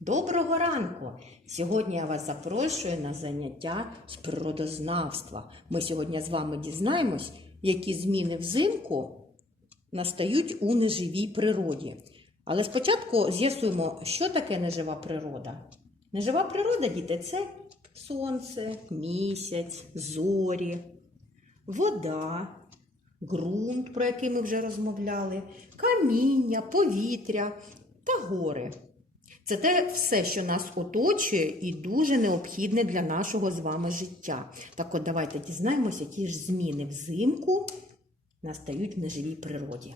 Доброго ранку! Сьогодні я вас запрошую на заняття з природознавства. Ми сьогодні з вами дізнаємось, які зміни взимку настають у неживій природі. Але спочатку з'ясуємо, що таке нежива природа. Нежива природа, діти, це сонце, місяць, зорі, вода, ґрунт, про який ми вже розмовляли, каміння, повітря та гори. Це те все, що нас оточує і дуже необхідне для нашого з вами життя. Так от давайте дізнаємося, які ж зміни взимку настають в неживій природі.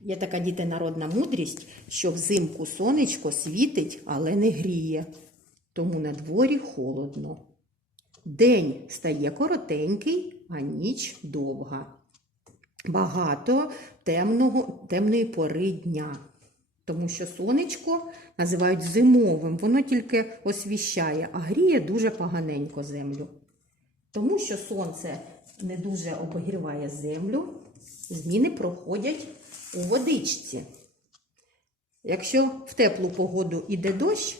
Є така діти народна мудрість, що взимку сонечко світить, але не гріє, тому на дворі холодно. День стає коротенький, а ніч довга. Багато темного, темної пори дня. Тому що сонечко називають зимовим, воно тільки освіщає, а гріє дуже поганенько землю. Тому що сонце не дуже обігріває землю, зміни проходять у водичці. Якщо в теплу погоду йде дощ,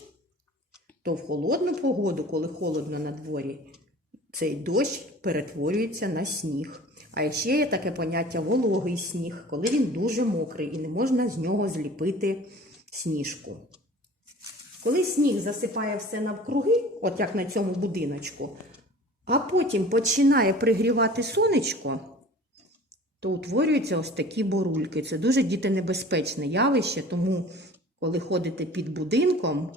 то в холодну погоду, коли холодно на дворі, цей дощ перетворюється на сніг. А ще є таке поняття вологий сніг, коли він дуже мокрий і не можна з нього зліпити сніжку. Коли сніг засипає все навкруги, от як на цьому будиночку, а потім починає пригрівати сонечко, то утворюються ось такі борульки. Це дуже дітенебезпечне явище, тому коли ходите під будинком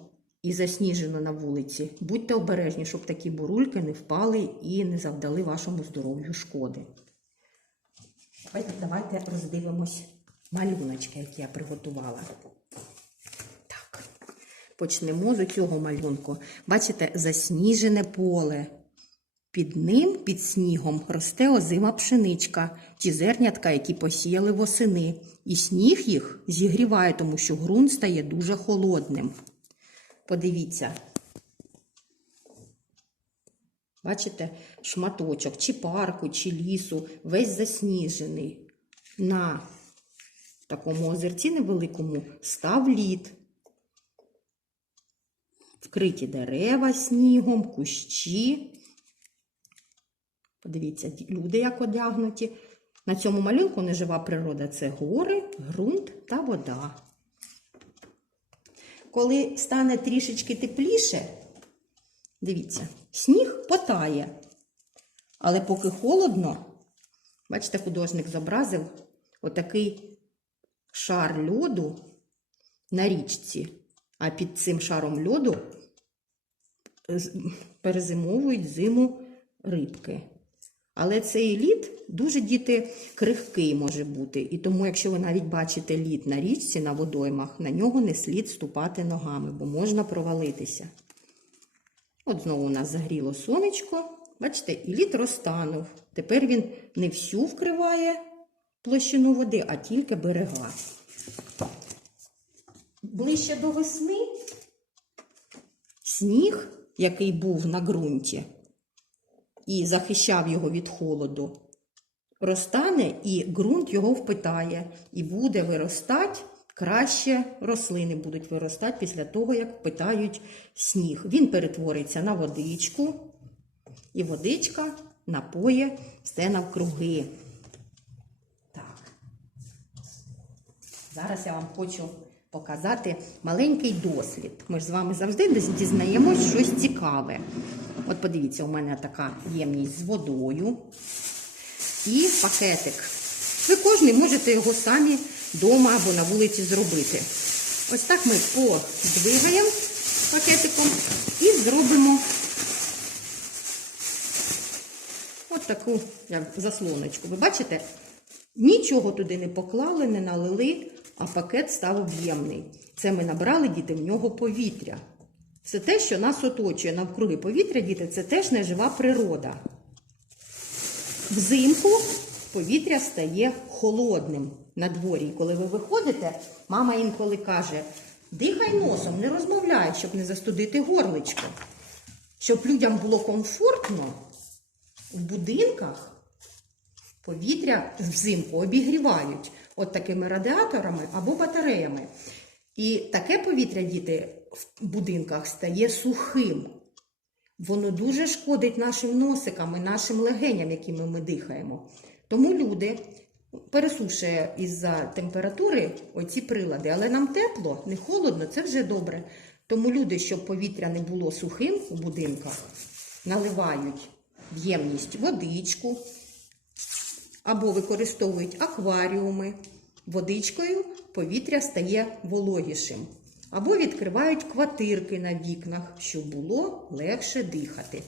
і засніжено на вулиці, будьте обережні, щоб такі бурульки не впали і не завдали вашому здоров'ю шкоди. Давайте, давайте роздивимось малюночки, які я приготувала. Так, почнемо з цього малюнку. Бачите, засніжене поле. Під ним, під снігом, росте озима пшеничка, ті зернятка, які посіяли восени. І сніг їх зігріває, тому що ґрунт стає дуже холодним. Подивіться. Бачите, шматочок чи парку, чи лісу, весь засніжений. На такому озерці невеликому став лід. Вкриті дерева снігом, кущі. Подивіться, люди як одягнуті. На цьому малюнку нежива природа це гори, ґрунт та вода. Коли стане трішечки тепліше, дивіться, сніг потає. Але поки холодно, бачите, художник зобразив отакий шар льоду на річці, а під цим шаром льоду перезимовують зиму рибки. Але цей лід дуже діти крихкий може бути. І тому, якщо ви навіть бачите лід на річці, на водоймах, на нього не слід ступати ногами, бо можна провалитися. От знову у нас загріло сонечко. Бачите, і лід розтанув. Тепер він не всю вкриває площину води, а тільки берега. Ближче до весни сніг, який був на ґрунті, і захищав його від холоду, розтане і ґрунт його впитає, і буде виростати, краще рослини будуть виростати після того, як впитають сніг. Він перетвориться на водичку, і водичка напоє все навкруги. Так. Зараз я вам хочу показати маленький дослід. Ми ж з вами завжди дізнаємось щось цікаве. От подивіться, у мене така ємність з водою і пакетик. Ви кожен можете його самі вдома або на вулиці зробити. Ось так ми подвигаємо пакетиком і зробимо от таку як заслоночку. Ви бачите, нічого туди не поклали, не налили, а пакет став об'ємний. Це ми набрали діти в нього повітря. Все те, що нас оточує навкруги повітря, діти, це теж нежива природа. Взимку повітря стає холодним на дворі. І коли ви виходите, мама інколи каже: дихай носом, не розмовляй, щоб не застудити горличко. Щоб людям було комфортно в будинках повітря взимку обігрівають от такими радіаторами або батареями. І таке повітря, діти, в будинках стає сухим. Воно дуже шкодить нашим носикам і нашим легеням, якими ми дихаємо. Тому люди пересушує із-за температури оці прилади, але нам тепло, не холодно, це вже добре. Тому люди, щоб повітря не було сухим у будинках, наливають в ємність водичку або використовують акваріуми. Водичкою повітря стає вологішим. Або відкривають квартирки на вікнах, щоб було легше дихати.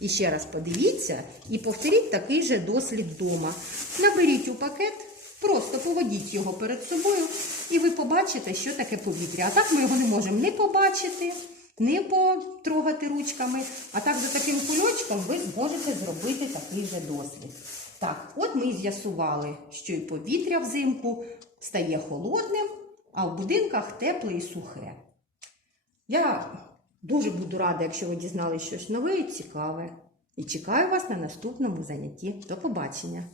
І ще раз подивіться і повторіть такий же дослід вдома. Наберіть у пакет, просто поводіть його перед собою, і ви побачите, що таке повітря. А так ми його не можемо не побачити, не потрогати ручками. А так за таким кульочком ви зможете зробити такий же дослід. Так, от ми і з'ясували, що і повітря взимку стає холодним, а в будинках тепле і сухе. Я дуже буду рада, якщо ви дізналися щось нове і цікаве. І чекаю вас на наступному занятті. До побачення!